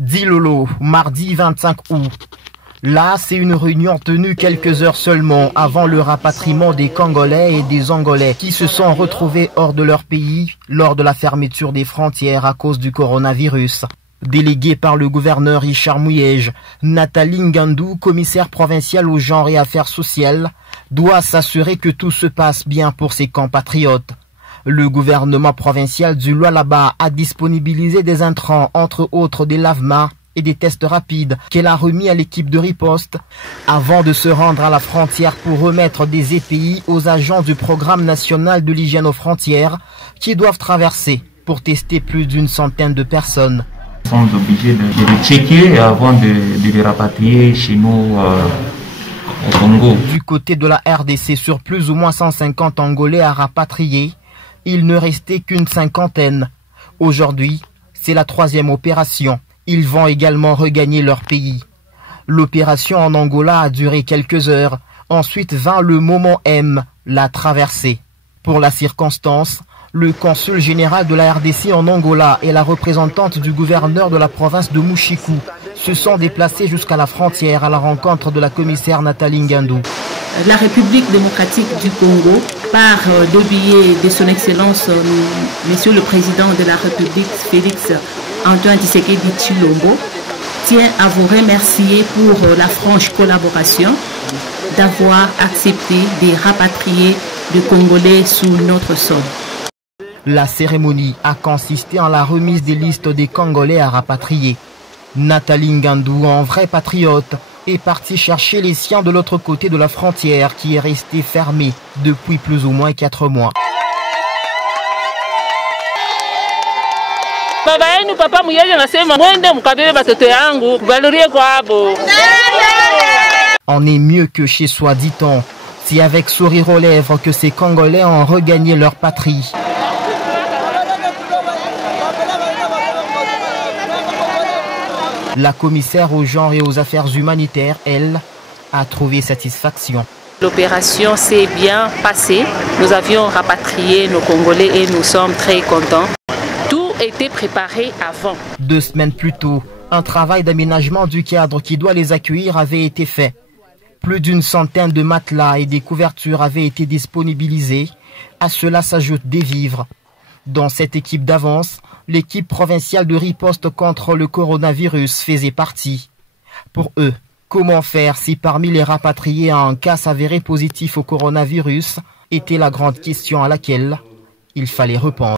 Dit Lolo, mardi 25 août. Là, c'est une réunion tenue quelques heures seulement avant le rapatriement des Congolais et des Angolais qui se sont retrouvés hors de leur pays lors de la fermeture des frontières à cause du coronavirus. Déléguée par le gouverneur Richard Mouyej, Nathalie Ngandou, commissaire provincial au genre et affaires sociales, doit s'assurer que tout se passe bien pour ses compatriotes. Le gouvernement provincial du Lualaba a disponibilisé des intrants, entre autres des lave-mains et des tests rapides qu'elle a remis à l'équipe de riposte avant de se rendre à la frontière pour remettre des EPI aux agents du programme national de l'hygiène aux frontières qui doivent traverser pour tester plus d'une centaine de personnes. Nous sommes obligés de les checker avant de les rapatrier chez nous au Congo. Du côté de la RDC, sur plus ou moins 150 Angolais à rapatrier, il ne restait qu'une cinquantaine. Aujourd'hui, c'est la troisième opération. Ils vont également regagner leur pays. L'opération en Angola a duré quelques heures. Ensuite vint le moment M, la traversée. Pour la circonstance, le consul général de la RDC en Angola et la représentante du gouverneur de la province de Mouchikou se sont déplacés jusqu'à la frontière à la rencontre de la commissaire Nathalie Ngandou. La République démocratique du Congo, par le biais de son Excellence, Monsieur le Président de la République, Félix Antoine Tshisekedi Tshilombo, tient à vous remercier pour la franche collaboration d'avoir accepté de rapatrier les Congolais sous notre sol. La cérémonie a consisté en la remise des listes des Congolais à rapatrier. Nathalie Ngandou, en vrai patriote, est partie chercher les siens de l'autre côté de la frontière qui est restée fermée depuis plus ou moins 4 mois. On est mieux que chez soi, dit-on. C'est avec sourire aux lèvres que ces Congolais ont regagné leur patrie. La commissaire au genre et aux affaires humanitaires, elle, a trouvé satisfaction. L'opération s'est bien passée. Nous avions rapatrié nos Congolais et nous sommes très contents. Tout était préparé avant. 2 semaines plus tôt, un travail d'aménagement du cadre qui doit les accueillir avait été fait. Plus d'une centaine de matelas et des couvertures avaient été disponibilisés. À cela s'ajoutent des vivres. Dans cette équipe d'avance, l'équipe provinciale de riposte contre le coronavirus faisait partie. Pour eux, comment faire si parmi les rapatriés un cas s'avérait positif au coronavirus était la grande question à laquelle il fallait répondre.